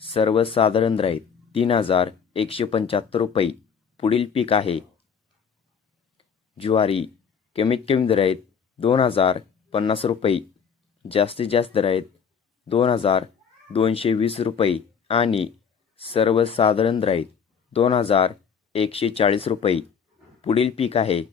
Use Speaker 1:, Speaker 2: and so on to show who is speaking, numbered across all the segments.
Speaker 1: सर्वसाधारण राहील. तीन हजार एकशे पंच्याहत्तर रुपये. पुढील पीक आहे. ज्वारी कमीत कमी दर आहेत दोन हजार पन्नास रुपये. जास्तीत जास्त दर आहेत दोन हजार दोनशे वीस रुपये. आणि सर्वसाधारण दर आहेत दोन हजार एकशे चाळीस रुपये. पुढील पीक आहे.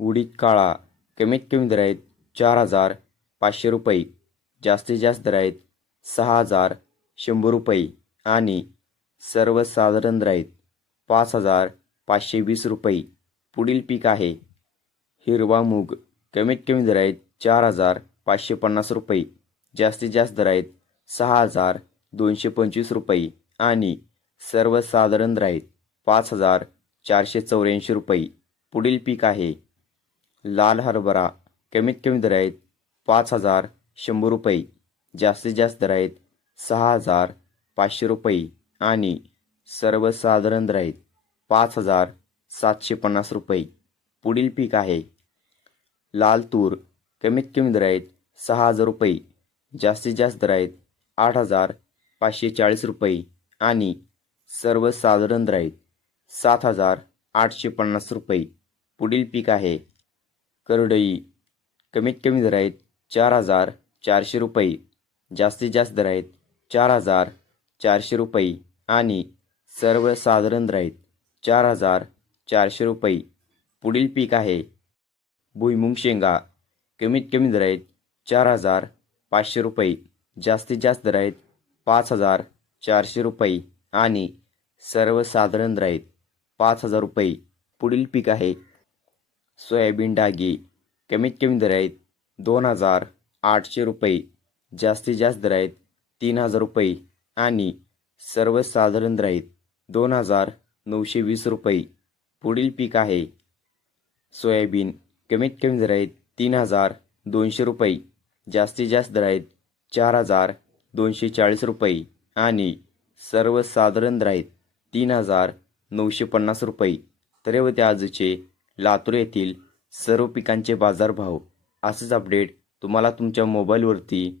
Speaker 1: उडीद काळा कमीत कमी दर आहेत चार हजार पाचशे रुपये. जास्तीत जास्त दर आहेत सहा हजार शंभर रुपये आणि सर्वसाधारण राईत पाच हजार पाचशे वीस रुपये पुढील पीक आहे. हिरवा मूग कमीत कमी दर आहेत चार हजार पाचशे पन्नास रुपये जास्तीत जास्त दर आहेत सहा हजार दोनशे पंचवीस रुपये आणि सर्वसाधारण राईत पाच हजार चारशे चौऱ्याऐंशी रुपये पुढील पीक आहे. लाल हरभरा कमीत कमी दर आहेत पाच हजार शंभर रुपये जास्तीत जास्त दर आहेत सहा हजार पाचशे रुपये आणि सर्वसाधारण राहील पाच हजार सातशे पन्नास रुपये. पुढील पीक आहे. लाल तूर कमीत कमी दर आहेत सहा हजार रुपये. जास्तीत जास्त दर आहेत आठ हजार पाचशे चाळीस रुपये आणि सर्वसाधारण दर आहेत सात हजार आठशे पन्नास रुपये. पुढील पीक आहे. करडई कमीत कमी दर आहेत चार हजार चारशे रुपये. जास्तीत जास्त दर आहेत चार हजार चारशे रुपये आणि सर्वसाधारण राहीत चार हजार चारशे रुपये. पुढील पीक आहे भुईमुंग शेंगा. कमीत कमी दर आहेत चार हजार पाचशे रुपये. जास्तीत जास्त दर आहेत पाच हजार चारशे रुपये आणि सर्वसाधारण दर पाच हजार रुपये. पुढील पीक आहे सोयाबीन डागी. कमीत कमी दर आहेत दोन हजार आठशे रुपये. जास्तीत जास्त दर आहेत तीन हजार रुपये आणि सर्वसाधारण राहीत दोन हजार नऊशे वीस रुपये. पुढील पीक आहे. सोयाबीन कमीत कमी दर आहेत तीन हजार दोनशे रुपये. जास्तीत जास्त दर आहेत चार हजार दोनशे चाळीस रुपये आणि सर्वसाधारण दर आहेत तीन हजार नऊशे पन्नास रुपये. तर हे होते आजचे लातूर येथील सर्व पिकांचे बाजारभाव. असेच अपडेट तुम्हाला तुमच्या मोबाईलवरती